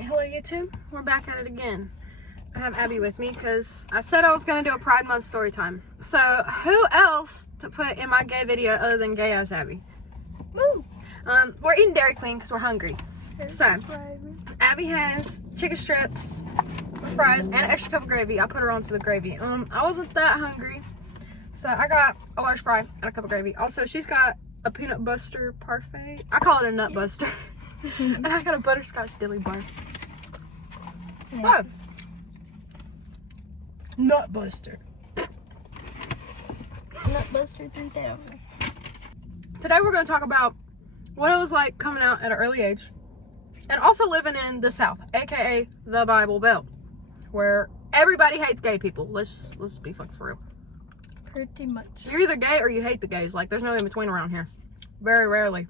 Alright, hello YouTube. We're back at it again. I have Abby with me because I said I was going to do a Pride Month story time. So, who else to put in my gay video other than gay ass Abby? Woo! We're eating Dairy Queen because we're hungry. So, Abby has chicken strips, fries, and an extra cup of gravy. I put her onto the gravy. I wasn't that hungry, so I got a large fry and a cup of gravy. Also, she's got a peanut buster parfait. I call it a nut buster. And I got a butterscotch dilly bar. Yeah. Oh. Nut buster. Nut buster 3000. Today we're going to talk about what it was like coming out at an early age and also living in the South, aka the Bible Belt, where everybody hates gay people. Let's be fucking for real. Pretty much. You're either gay or you hate the gays. Like, there's no in between around here. Very rarely.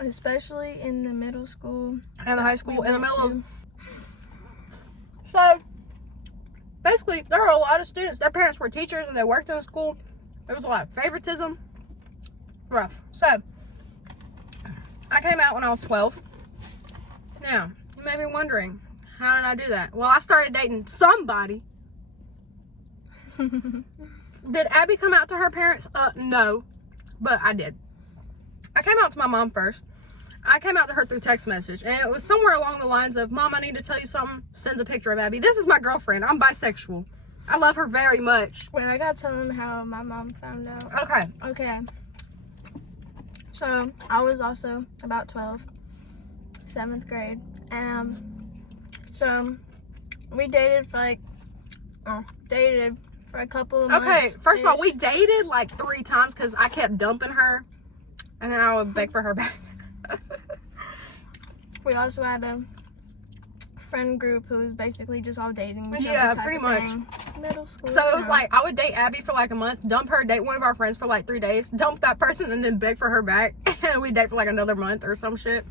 Especially in the middle school. And the high school, in the middle of... So, basically, there were a lot of students. Their parents were teachers and they worked in the school. There was a lot of favoritism. Rough. So, I came out when I was 12. Now, you may be wondering, how did I do that? Well, I started dating somebody. Did Abby come out to her parents? No. But I did. I came out to my mom first. I came out to her through text message. And it was somewhere along the lines of, Mom, I need to tell you something. Sends a picture of Abby. This is my girlfriend. I'm bisexual. I love her very much. Wait, I gotta tell them how my mom found out. Okay. So, I was also about 12. 7th grade. So, we dated for a couple of months. Okay, first of all, we dated like 3 times because I kept dumping her. And then I would beg for her back. We also had a friend group who was basically just all dating each other. Yeah, pretty much. Middle school. So it was like, I would date Abby for like a month, dump her, date one of our friends for like 3 days, dump that person, and then beg for her back. And we'd date for like another month or some shit.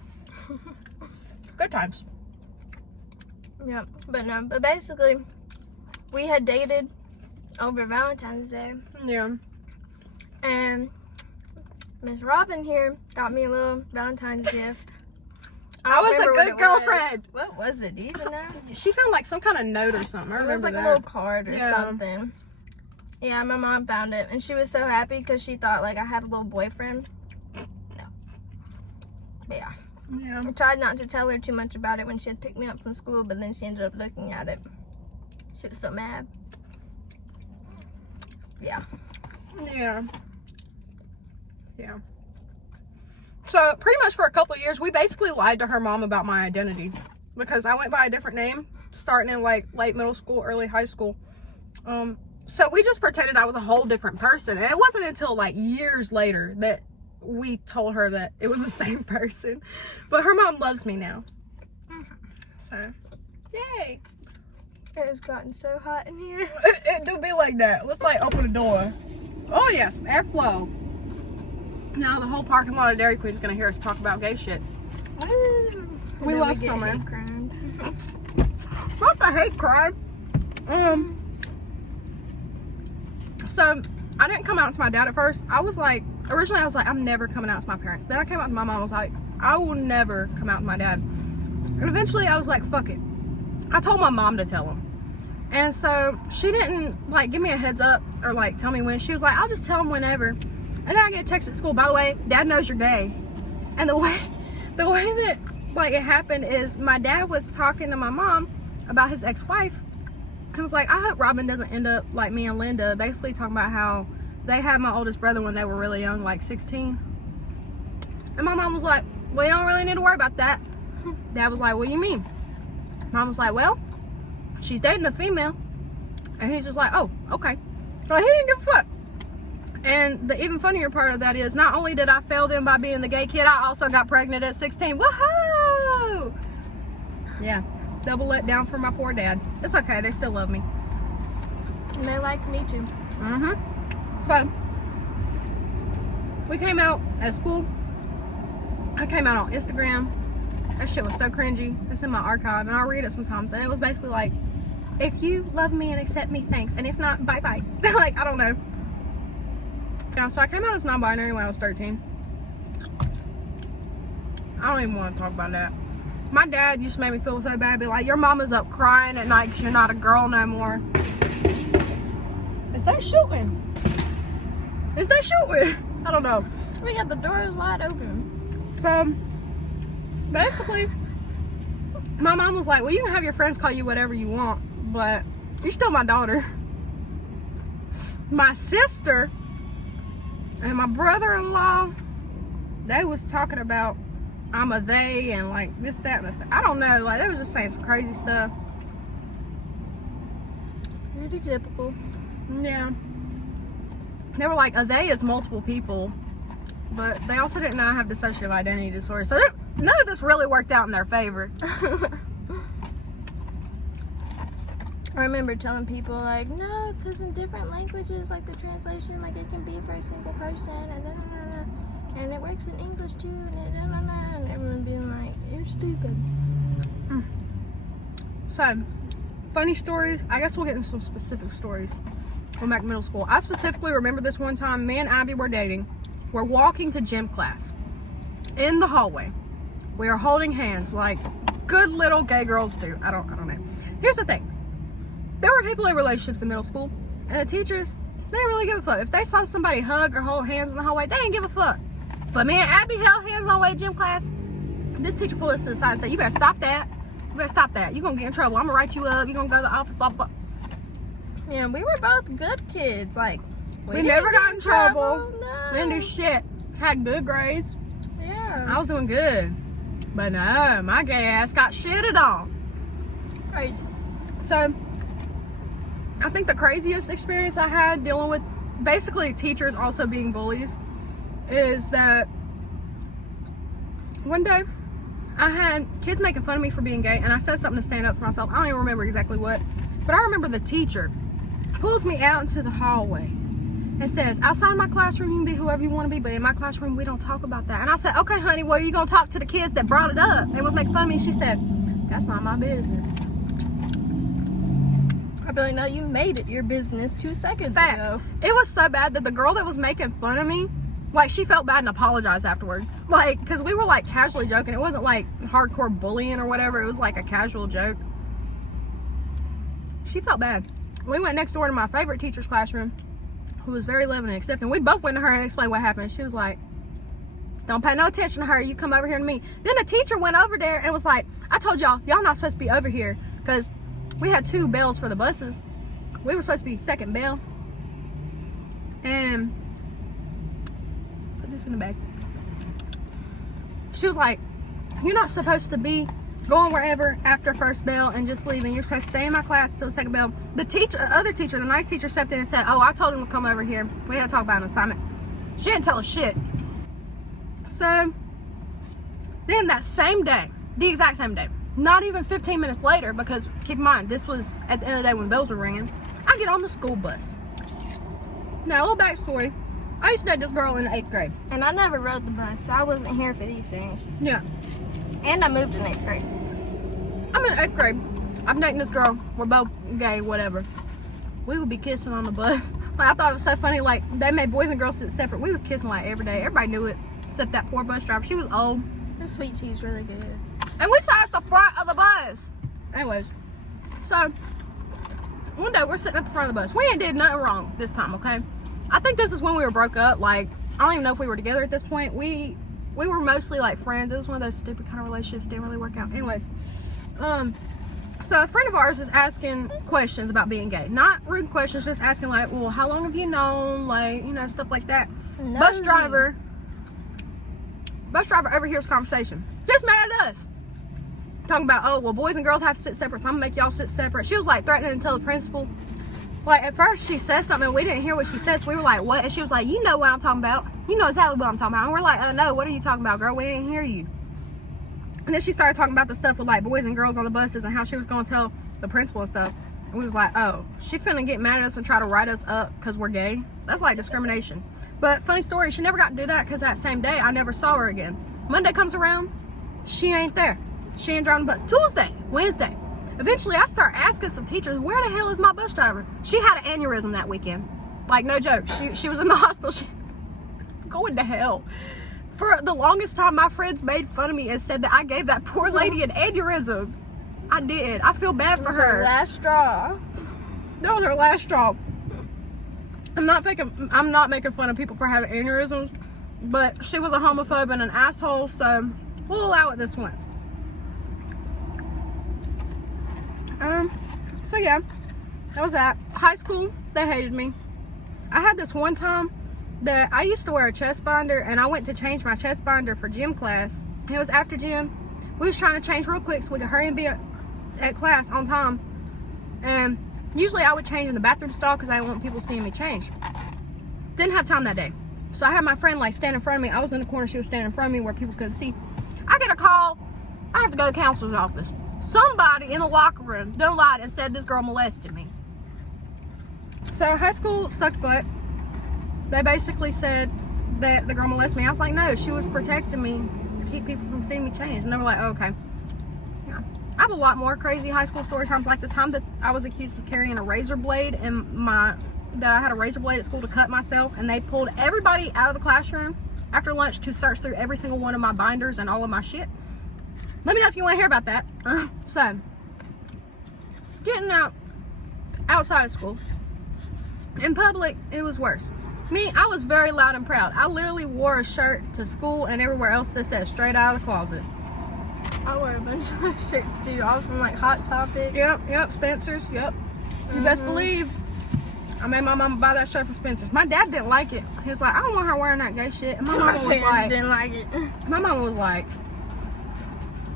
Good times. Yeah, but basically, we had dated over Valentine's Day. Yeah. And Miss Robin here got me a little Valentine's gift. I was a good girlfriend. What was it? Do you even know? She found like some kind of note or something. It was like a little card or something. Yeah, my mom found it, and she was so happy because she thought like I had a little boyfriend. No. But yeah. Yeah. I tried not to tell her too much about it when she had picked me up from school, but then she ended up looking at it. She was so mad. Yeah. Yeah. Yeah. So pretty much for a couple of years, we basically lied to her mom about my identity because I went by a different name starting in like late middle school, early high school. So we just pretended I was a whole different person. And it wasn't until like years later that we told her that it was the same person. But her mom loves me now. So, yay. It has gotten so hot in here. It do be like that. Let's like open the door. Oh yes, airflow. Now the whole parking lot of Dairy Queen is gonna hear us talk about gay shit. Woo. We love summer. Not the hate crime. So I didn't come out to my dad at first. Originally I was like, I'm never coming out to my parents. Then I came out to my mom. I was like, I will never come out to my dad. And eventually I was like, fuck it. I told my mom to tell him. And so she didn't like give me a heads up or like tell me when. She was like, I'll just tell him whenever. And then I get a text at school, by the way, Dad knows you're gay. And the way that like it happened is my dad was talking to my mom about his ex-wife. He was like, I hope Robin doesn't end up like me and Linda, basically talking about how they had my oldest brother when they were really young, like 16. And my mom was like, well, you don't really need to worry about that. Dad was like, what do you mean? Mom was like, well, she's dating a female. And he's just like, oh, okay. So he didn't give a fuck. And the even funnier part of that is, not only did I fail them by being the gay kid, I also got pregnant at 16. Woohoo! Yeah, double let down for my poor dad. It's okay, they still love me. And they like me too. So, we came out at school. I came out on Instagram. That shit was so cringy. It's in my archive, and I'll read it sometimes. And it was basically like, if you love me and accept me, thanks. And if not, bye-bye. Like, I don't know. Yeah, so I came out as non-binary when I was 13. I don't even want to talk about that. My dad used to make me feel so bad. Be like, your mama's up crying at night because you're not a girl no more. Is they shooting? Is they shooting? I don't know. We got the doors wide open. So, basically, my mom was like, well, you can have your friends call you whatever you want, but you're still my daughter. My sister and my brother-in-law, they was talking about I'm a they and like this, that, and I don't know. Like, they was just saying some crazy stuff. Pretty typical. Yeah. They were like, a they is multiple people, but they also didn't know I have dissociative identity disorder. So none of this really worked out in their favor. I remember telling people like, no, because in different languages, like the translation, like it can be for a single person, and it works in English too, and everyone being like, you're stupid. So, funny stories. I guess we'll get into some specific stories from back in middle school. I specifically remember this one time. Me and Abby were dating. We're walking to gym class. In the hallway, we are holding hands like good little gay girls do. I don't know. Here's the thing. There were people in relationships in middle school, and the teachers, they didn't really give a fuck. If they saw somebody hug or hold hands in the hallway, they didn't give a fuck. But me and Abby held hands on the way to gym class. This teacher pulled us to the side and said, you better stop that. You better stop that. You're going to get in trouble. I'm going to write you up. You're going to go to the office, blah, blah. Yeah, we were both good kids. Like, We never got in trouble. No. We didn't do shit. Had good grades. Yeah. I was doing good. But no, my gay ass got shitted on. Crazy. So, I think the craziest experience I had dealing with basically teachers also being bullies is that one day I had kids making fun of me for being gay, and I said something to stand up for myself. I don't even remember exactly what, but I remember the teacher pulls me out into the hallway and says, outside of my classroom you can be whoever you want to be, but in my classroom we don't talk about that. And I said, okay honey, well, are you gonna talk to the kids that brought it up and was making fun of me? She said, that's not my business. I'd be like, no, you made it your business 2 seconds Facts. ago. It was so bad that the girl that was making fun of me, like, she felt bad and apologized afterwards. Like, because we were, like, casually joking. It wasn't, like, hardcore bullying or whatever. It was, like, a casual joke. She felt bad. We went next door to my favorite teacher's classroom, who was very loving and accepting. We both went to her and explained what happened. She was like, don't pay no attention to her. You come over here to me. Then the teacher went over there and was like, I told y'all not supposed to be over here. Because we had 2 bells for the buses. We were supposed to be second bell. And put this in the bag. She was like, you're not supposed to be going wherever after first bell and just leaving. You're supposed to stay in my class till the second bell. The other teacher, the nice teacher, stepped in and said, oh, I told him to come over here. We had to talk about an assignment. She didn't tell us shit. So then that same day, the exact same day, not even 15 minutes later, because keep in mind, this was at the end of the day when bells were ringing, I get on the school bus. Now, a little backstory. I used to date this girl in the 8th grade. And I never rode the bus, so I wasn't here for these things. Yeah. And I moved in 8th grade. I'm in 8th grade. I'm dating this girl. We're both gay, whatever. We would be kissing on the bus. Like, I thought it was so funny. Like, they made boys and girls sit separate. We was kissing like every day. Everybody knew it, except that poor bus driver. She was old. The sweet tea's really good. And we sat at the front of the bus. Anyways, so one day we're sitting at the front of the bus. We ain't did nothing wrong this time, okay? I think this is when we were broke up. Like, I don't even know if we were together at this point. We were mostly like friends. It was one of those stupid kind of relationships, didn't really work out. Anyways, so a friend of ours is asking questions about being gay. Not rude questions, just asking like, well, how long have you known? Like, you know, stuff like that. No. Bus driver overhears conversation. Just mad at us. Talking about, oh, well, boys and girls have to sit separate, so I'm gonna make y'all sit separate. She was like threatening to tell the principal. Like, at first she said something and we didn't hear what she said, so we were like, what? And she was like, you know what I'm talking about. You know exactly what I'm talking about. And we're like, no, what are you talking about, girl? We didn't hear you. And then she started talking about the stuff with like boys and girls on the buses and how she was gonna tell the principal and stuff. And we was like, oh, she finna get mad at us and try to write us up because we're gay. That's like discrimination. But funny story, she never got to do that because that same day I never saw her again. Monday comes around, she ain't there. She ain't driving the bus. Tuesday, Wednesday. Eventually, I start asking some teachers, where the hell is my bus driver? She had an aneurysm that weekend. Like, no joke. She was in the hospital. She going to hell. For the longest time, my friends made fun of me and said that I gave that poor lady an aneurysm. I did. I feel bad for her. Her last straw. That was her last straw. I'm not making fun of people for having aneurysms, but she was a homophobe and an asshole, so we'll allow it this once. So yeah, that was that. High school, they hated me. I had this one time that I used to wear a chest binder, and I went to change my chest binder for gym class. It was after gym. We was trying to change real quick so we could hurry and be at class on time. And usually I would change in the bathroom stall because I didn't want people seeing me change. Didn't have time that day. So I had my friend like stand in front of me. I was in the corner, she was standing in front of me where people couldn't see. I get a call. I have to go to the counselor's office. Somebody in the locker room done lied and said this girl molested me. So high school sucked butt. They basically said that the girl molested me. I was like, no, she was protecting me to keep people from seeing me change. And they were like, oh, okay. Yeah. I have a lot more crazy high school story times, like the time that I was accused of carrying a razor blade and that I had a razor blade at school to cut myself, and they pulled everybody out of the classroom after lunch to search through every single one of my binders and all of my shit. Let me know if you want to hear about that. So, getting outside of school, in public, it was worse. Me, I was very loud and proud. I literally wore a shirt to school and everywhere else that said straight out of the closet. I wore a bunch of shirts too, all from like Hot Topic. Yep, Spencer's, yep. You best believe I made my mama buy that shirt from Spencer's. My dad didn't like it. He was like, I don't want her wearing that gay shit. And my mama was like, didn't like it. My mama was like,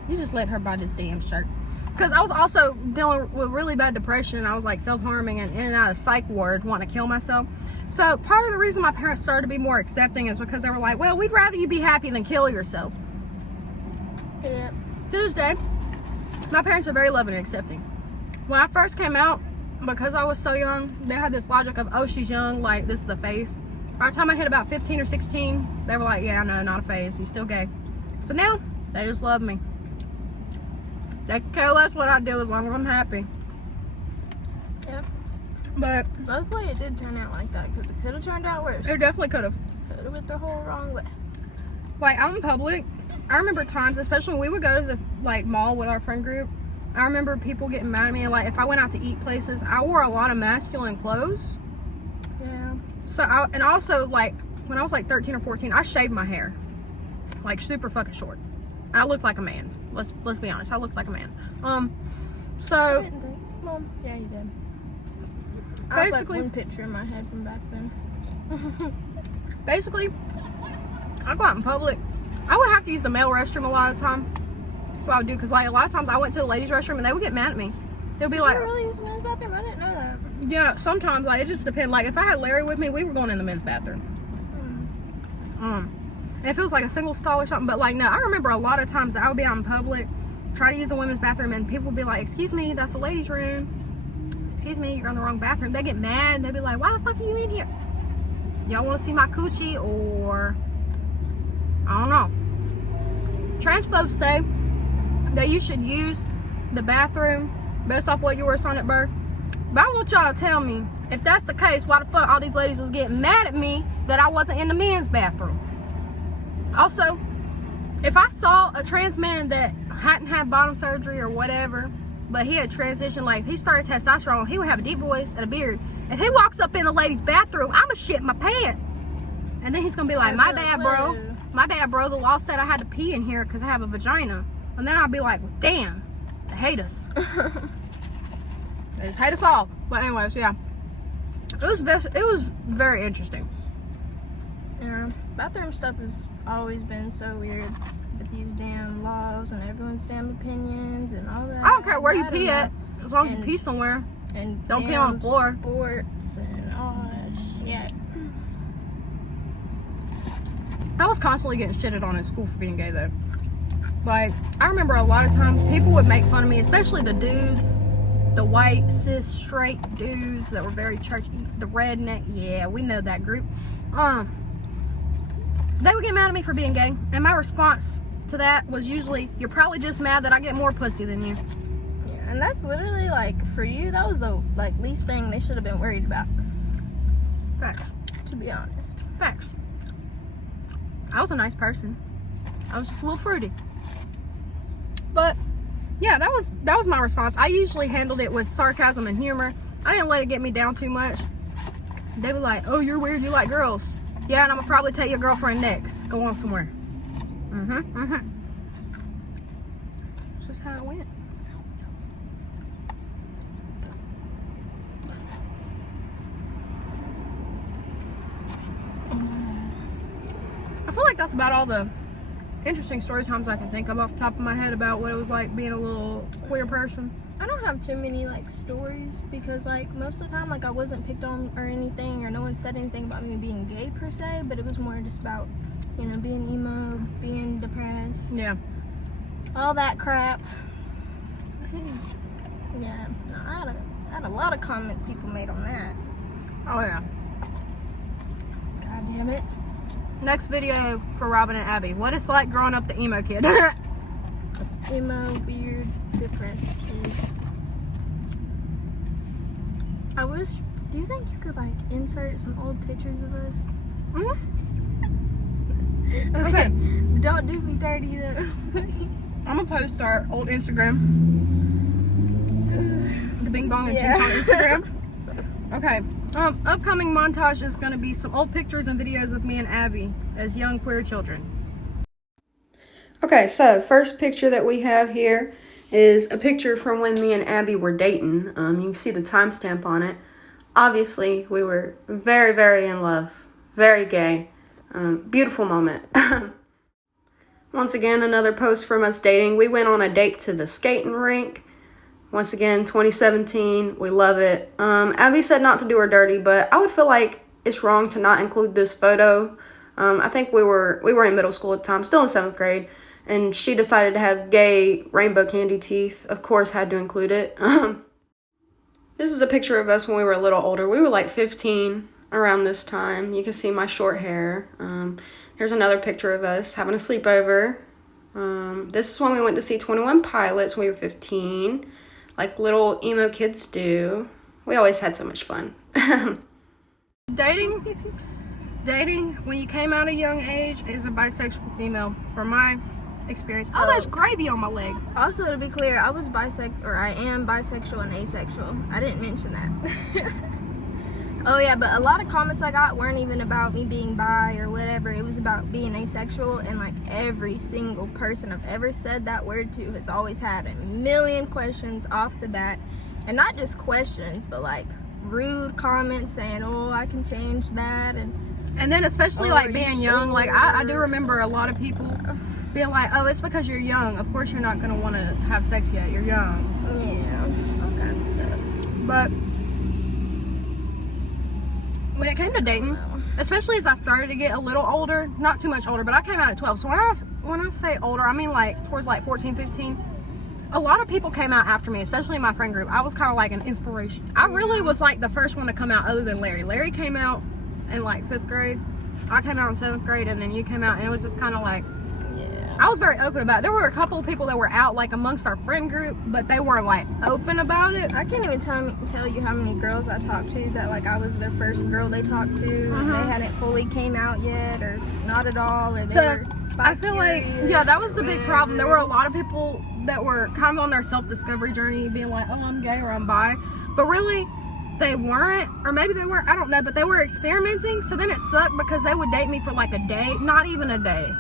you just let her buy this damn shirt. Because I was also dealing with really bad depression, and I was like self-harming and in and out of psych ward, wanting to kill myself. So part of the reason my parents started to be more accepting is because they were like, well, we'd rather you be happy than kill yourself. Yeah. To this day, my parents are very loving and accepting. When I first came out, because I was so young, they had this logic of, oh, she's young, like this is a phase. By the time I hit about 15 or 16, they were like, yeah, no, not a phase, he's still gay. So now, they just love me. They can care less what I do as long as I'm happy. Yep. But luckily it did turn out like that, because it could have turned out worse. It definitely could have. Could have went the whole wrong way. Like, out in public, I remember times, especially when we would go to the like mall with our friend group, I remember people getting mad at me. Like, if I went out to eat places, I wore a lot of masculine clothes. Yeah. So, and also, like, when I was like 13 or 14, I shaved my hair. Like, super fucking short. I looked like a man. Let's be honest. I looked like a man. So... Mom, yeah, you did. Basically... I have like one picture in my head from back then. Basically, I go out in public. I would have to use the male restroom a lot of the time. That's what I would do. Because, like, a lot of times I went to the ladies' restroom and they would get mad at me. They would be like... You really use the men's bathroom? I didn't know that. Yeah, sometimes. Like, it just depends. Like, if I had Larry with me, we were going in the men's bathroom. And if it was like a single stall or something, but like, no, I remember a lot of times that I would be out in public, try to use a women's bathroom, and people would be like, excuse me, that's the ladies' room. Excuse me, you're in the wrong bathroom. They get mad, and they'd be like, why the fuck are you in here? Y'all want to see my coochie, or I don't know. Trans folks say that you should use the bathroom based off what you were son at birth. But I want y'all to tell me, if that's the case, why the fuck all these ladies was getting mad at me that I wasn't in the men's bathroom? Also, if I saw a trans man that hadn't had bottom surgery or whatever, but he had transitioned, like he started testosterone, he would have a deep voice and a beard. If he walks up in the ladies' bathroom, I'ma shit my pants. And then he's gonna be like, my bad, bro. My bad, bro. The law said I had to pee in here because I have a vagina. And then I'll be like, well, damn, they hate us. They just hate us all. But anyways, yeah. It was very interesting. Yeah, bathroom stuff has always been so weird with these damn laws and everyone's damn opinions and all that. I don't care where you pee at, as long as you pee somewhere. And don't pee on the floor. Sports and all that shit. I was constantly getting shitted on in school for being gay though. Like, I remember a lot of times people would make fun of me, especially the dudes, the white, cis, straight dudes that were very churchy, the redneck, yeah, we know that group. They would get mad at me for being gay, and my response to that was usually, you're probably just mad that I get more pussy than you. Yeah, and that's literally like, for you, that was the like least thing they should have been worried about. Facts. To be honest. Facts. I was a nice person. I was just a little fruity. But yeah, that was my response. I usually handled it with sarcasm and humor. I didn't let it get me down too much. They were like, "Oh, you're weird. You like girls." Yeah, and I'm gonna probably take your girlfriend next. Go on somewhere. That's just how it went. I feel like that's about all the interesting story times I can think of off the top of my head about what it was like being a little queer person. I don't have too many like stories because like most of the time like I wasn't picked on or anything, or no one said anything about me being gay per se, but it was more just about, you know, being emo, being depressed, Yeah. all that crap. Yeah, no, I had a lot of comments people made on that. Oh yeah. God damn it. Next video for Robin and Abby. What it's like growing up the emo kid. Emo, weird, depressed kids. I wish. Do you think you could like insert some old pictures of us? Okay. Don't do me dirty though. I'm gonna post our old Instagram. The Bing Bong and Ching Chong Instagram. Okay. Upcoming montage is gonna be some old pictures and videos of me and Abby as young queer children. Okay, so first picture that we have here is a picture from when me and Abby were dating. You can see the timestamp on it. Obviously, we were very, very in love. Very gay. Beautiful moment. Once again, another post from us dating. We went on a date to the skating rink. Once again, 2017. We love it. Abby said not to do her dirty, but I would feel like it's wrong to not include this photo. I think we were in middle school at the time, still in 7th grade. And she decided to have gay rainbow candy teeth. Of course, had to include it. This is a picture of us when we were a little older. We were like 15 around this time. You can see my short hair. Here's another picture of us having a sleepover. This is when we went to see 21 Pilots when we were 15. Like little emo kids do. We always had so much fun. Dating when you came out a young age as a bisexual female, from my experience. Oh, there's gravy on my leg. Also, to be clear, I am bisexual and asexual. I didn't mention that. Oh yeah, but a lot of comments I got weren't even about me being bi or whatever. It was about being asexual, and like every single person I've ever said that word to has always had a million questions off the bat. And not just questions, but like rude comments saying, "Oh, I can change that," and then especially like being young, like I do remember a lot of people being like, "Oh, it's because you're young. Of course you're not gonna want to have sex yet. You're young." Yeah, all kinds of stuff. But when it came to dating, especially as I started to get a little older, not too much older, but I came out at 12. So when I say older, I mean like towards like 14, 15. A lot of people came out after me, especially in my friend group. I was kind of like an inspiration. I really was like the first one to come out other than Larry. Larry came out in like 5th grade. I came out in 7th grade, and then you came out, and it was just kind of like, I was very open about it. There were a couple of people that were out like amongst our friend group, but they weren't like open about it. I can't even tell you how many girls I talked to that like I was their first girl they talked to. They hadn't fully came out yet, or not at all, or they were I feel like, yeah, that was the big problem. There were a lot of people that were kind of on their self-discovery journey, being like, "Oh, I'm gay," or "I'm bi," but really they weren't, or maybe they were, I don't know, but they were experimenting. So then it sucked because they would date me for like a day, not even a day,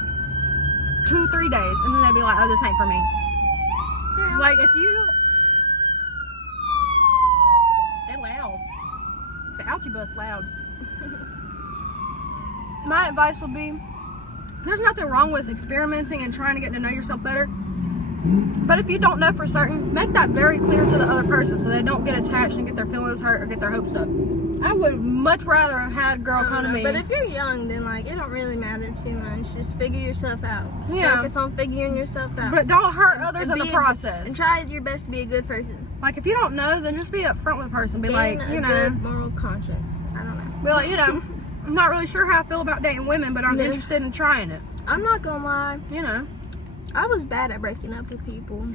2-3 days, and then they'd be like, "Oh, this ain't for me." Yeah. Like if you, they're loud. The ouchie bus loud. My advice would be, there's nothing wrong with experimenting and trying to get to know yourself better. But if you don't know for certain, make that very clear to the other person so they don't get attached and get their feelings hurt or get their hopes up. I would much rather have had a girl come to me. But if you're young, then like it don't really matter too much. Just figure yourself out. Yeah. Focus on figuring yourself out. But don't hurt others in the process. And try your best to be a good person. Like if you don't know, then just be upfront with the person. Be like, you know, good moral conscience. I don't know. Be like, you know, I'm not really sure how I feel about dating women, but I'm interested in trying it. I'm not gonna lie. You know, I was bad at breaking up with people.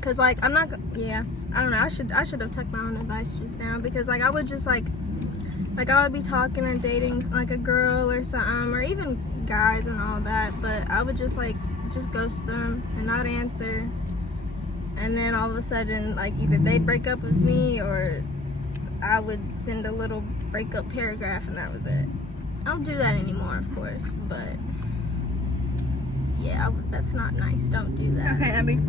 Cause like I don't know. I should have took my own advice just now, because like I would just like Like, I would be talking or dating, like, a girl or something, or even guys and all that, but I would just ghost them and not answer. And then all of a sudden, like, either they'd break up with me or I would send a little breakup paragraph and that was it. I don't do that anymore, of course, but yeah, that's not nice. Don't do that. Okay, Abby.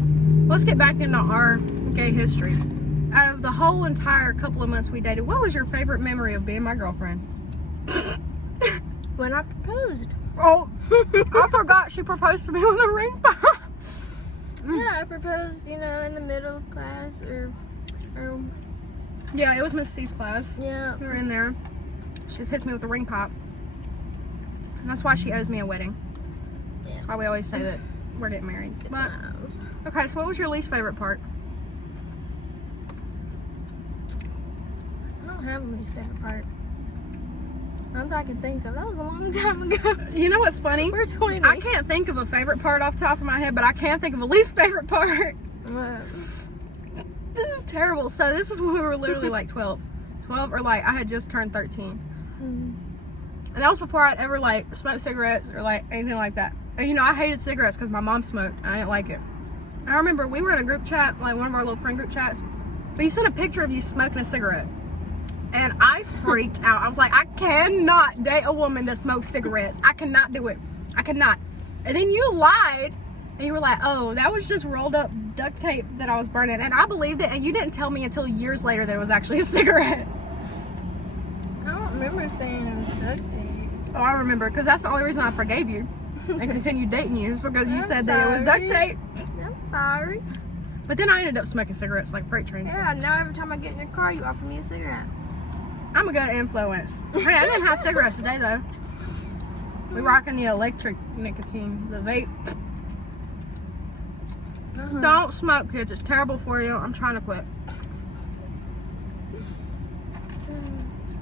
Let's get back into our gay history. Out of the whole entire couple of months we dated, what was your favorite memory of being my girlfriend? When I proposed. Oh, I forgot she proposed to me with a ring. Yeah, I proposed, in the middle of class or Yeah, it was Miss C's class. yeah. We were in there. She just hits me with a ring pop. And that's why she owes me a wedding. Yeah. That's why we always say that we're getting married. Good But, times. okay, so what was your least favorite part? I don't have a least favorite part. Not that I can think of. That was a long time ago. You know what's funny? We're 20. I can't think of a favorite part off the top of my head, but I can think of a least favorite part. What? This is terrible. So this is when we were literally like 12. 12 or like I had just turned 13. Mm. And that was before I'd ever like smoked cigarettes or like anything like that. And I hated cigarettes because my mom smoked and I didn't like it. I remember we were in a group chat, like one of our little friend group chats, but you sent a picture of you smoking a cigarette. And I freaked out. I was like, I cannot date a woman that smokes cigarettes. I cannot do it. I cannot. And then you lied. And you were like, oh, that was just rolled up duct tape that I was burning. And I believed it. And you didn't tell me until years later that it was actually a cigarette. I don't remember saying it was duct tape. Oh, I remember. Because that's the only reason I forgave you and continued dating you is because you I'm said that it was duct sorry. tape. I'm sorry. But then I ended up smoking cigarettes like freight trains. Yeah, now every time I get in your car, you offer me a cigarette. I'm a good influence. Hey, I didn't have cigarettes today though. We rocking the electric nicotine, the vape. Don't smoke, kids. It's terrible for you. I'm trying to quit.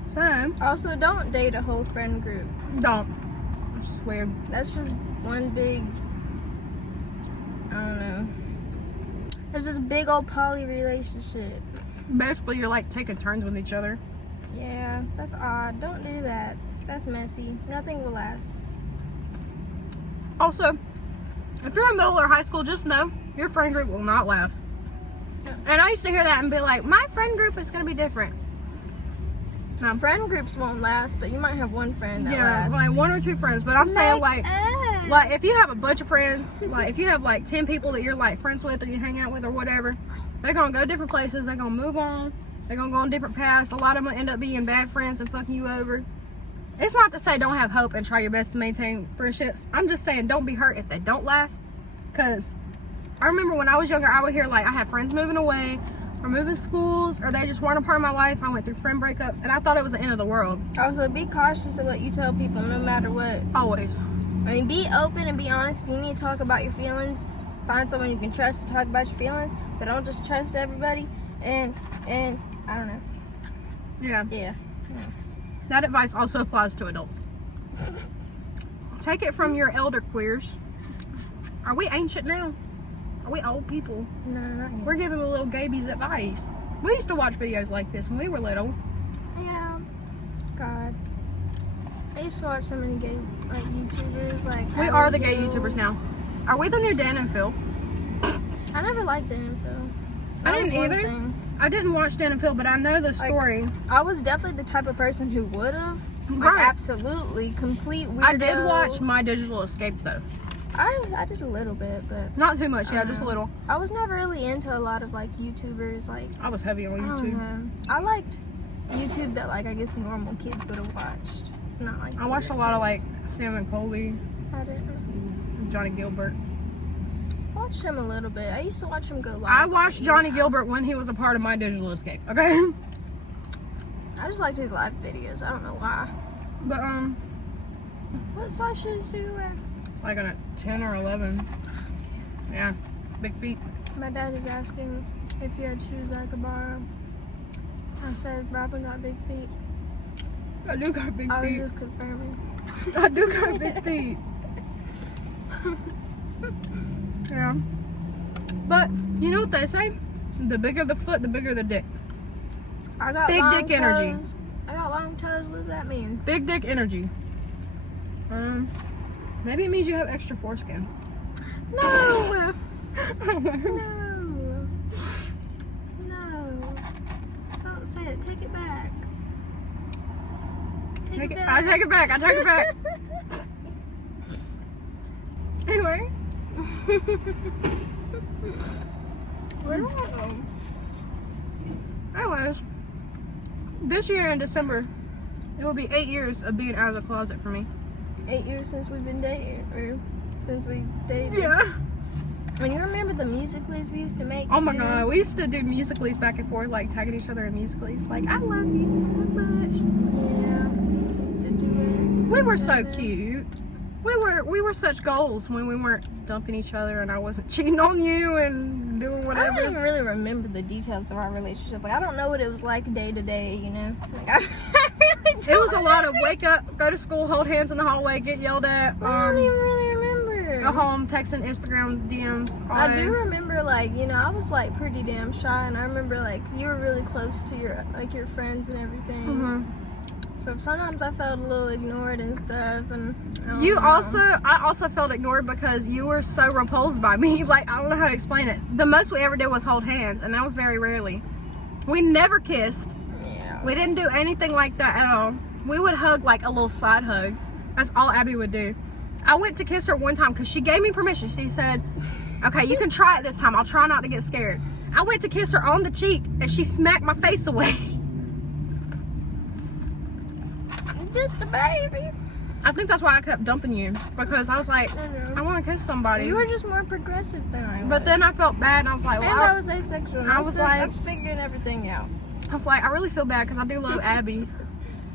So, Also, don't date a whole friend group. don't. It's just weird. That's just one big, I don't know. It's just big old poly relationship. Basically, you're like taking turns with each other. Yeah, that's odd. Don't do that. That's messy. Nothing will last. Also, if you're in middle or high school, just know your friend group will not last. And I used to hear that and be like, my friend group is going to be different. Friend groups won't last, but you might have one friend that lasts. Like one or two friends. But I'm saying like if you have a bunch of friends, like if you have like 10 people that you're like friends with or you hang out with or whatever, they're going to go different places. They're going to move on. They're going to go on different paths. A lot of them will end up being bad friends and fucking you over. It's not to say don't have hope and try your best to maintain friendships. I'm just saying don't be hurt if they don't last. Because I remember when I was younger, I would hear like I had friends moving away or moving schools or they just weren't a part of my life. I went through friend breakups and I thought it was the end of the world. Also, be cautious of what you tell people no matter what. Always. I mean, be open and be honest. If you need to talk about your feelings, find someone you can trust to talk about your feelings, but don't just trust everybody. And I don't know. Yeah. That advice also applies to adults. Take it from your elder queers. Are we ancient now? Are we old people? No, not yet. We're giving the little babies advice. We used to watch videos like this when we were little. Yeah. God. I used to watch so many gay YouTubers like. We are the gay YouTubers now. Are we the new Dan and Phil? I never liked Dan and Phil. I That was didn't one either. thing. I didn't watch Dan and Phil, but I know the story. I was definitely the type of person who would have. Right. Absolutely. Complete weirdo. I did watch My Digital Escape though. I did a little bit, but Not too much, yeah, just a little. I was never really into a lot of like YouTubers. Like, I was heavy on I don't YouTube. know. I liked YouTube that like I guess normal kids would have watched. Not like I watched a weird lot of like kids. Sam and Colby, I didn't. Johnny Gilbert. Watched him a little bit. I used to watch him go live. I watched Johnny Gilbert when he was a part of My Digital Escape, okay? I just liked his live videos. I don't know why. But, What size shoes do you wear? like on a 10 or 11. Yeah, big feet. My dad is asking if you had shoes I could borrow. I said, Robin got big feet. I do got big I was feet. just confirming. I do got big feet. Yeah. But, you know what they say? The bigger the foot, the bigger the dick. I got Big long dick energy. toes. I got long toes. What does that mean? Big dick energy. Maybe it means you have extra foreskin. No. No. Don't say it. Take it back. Take it back. I take it back. I take it back. Anyway. Anyways, this year in December, it will be 8 years of being out of the closet for me. 8 years since we've been dating, or since we dated. Yeah. And you remember the musicals we used to make? Oh my too? god, we used to do musicals back and forth, like tagging each other in musicals. Like, I love you so much. Yeah, we used to do it. We were so cute. We were such goals when we weren't dumping each other and I wasn't cheating on you and doing I whatever. don't even really remember the details of our relationship. Like, I don't know what it was like day to day, you know? Like, I really don't It was a lot of wake up, go to school, hold hands in the hallway, get yelled at. I don't even really remember. Go home, texting Instagram DMs. all I day. do remember, like, you know, I was like pretty damn shy, and I remember like you were really close to your friends and everything. Mhm. So sometimes I felt a little ignored and stuff, and I don't know. I also felt ignored because you were so repulsed by me. Like, I don't know how to explain it. The most we ever did was hold hands, and that was very rarely. We never kissed. Yeah. We didn't do anything like that at all. We would hug like a little side hug. That's all Abby would do. I went to kiss her one time because she gave me permission. She said, okay, you can try it this time. I'll try not to get scared. I went to kiss her on the cheek and she smacked my face away. Just a baby. I think that's why I kept dumping you, because I was like, I want to kiss somebody. You were just more progressive than I was. But then I felt bad and I was like, well, and I was asexual. And I was like- I was figuring everything out. I really feel bad because I do love Abby.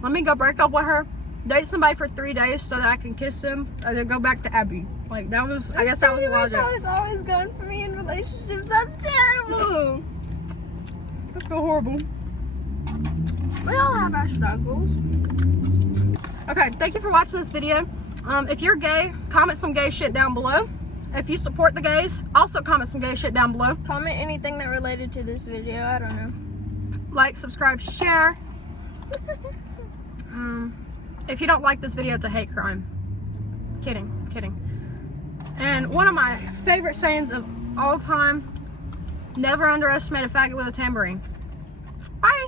Let me go break up with her, date somebody for 3 days so that I can kiss them, and then go back to Abby. Like, that was, I guess that was the logic. That's how it's always gone for me in relationships. That's terrible. I feel horrible. We all have our struggles. Okay, thank you for watching this video. If you're gay, comment some gay shit down below. If you support the gays, also comment some gay shit down below. Comment anything that related to this video. I don't know. Like, subscribe, share. If you don't like this video, it's a hate crime. Kidding. And one of my favorite sayings of all time, never underestimate a faggot with a tambourine. Bye!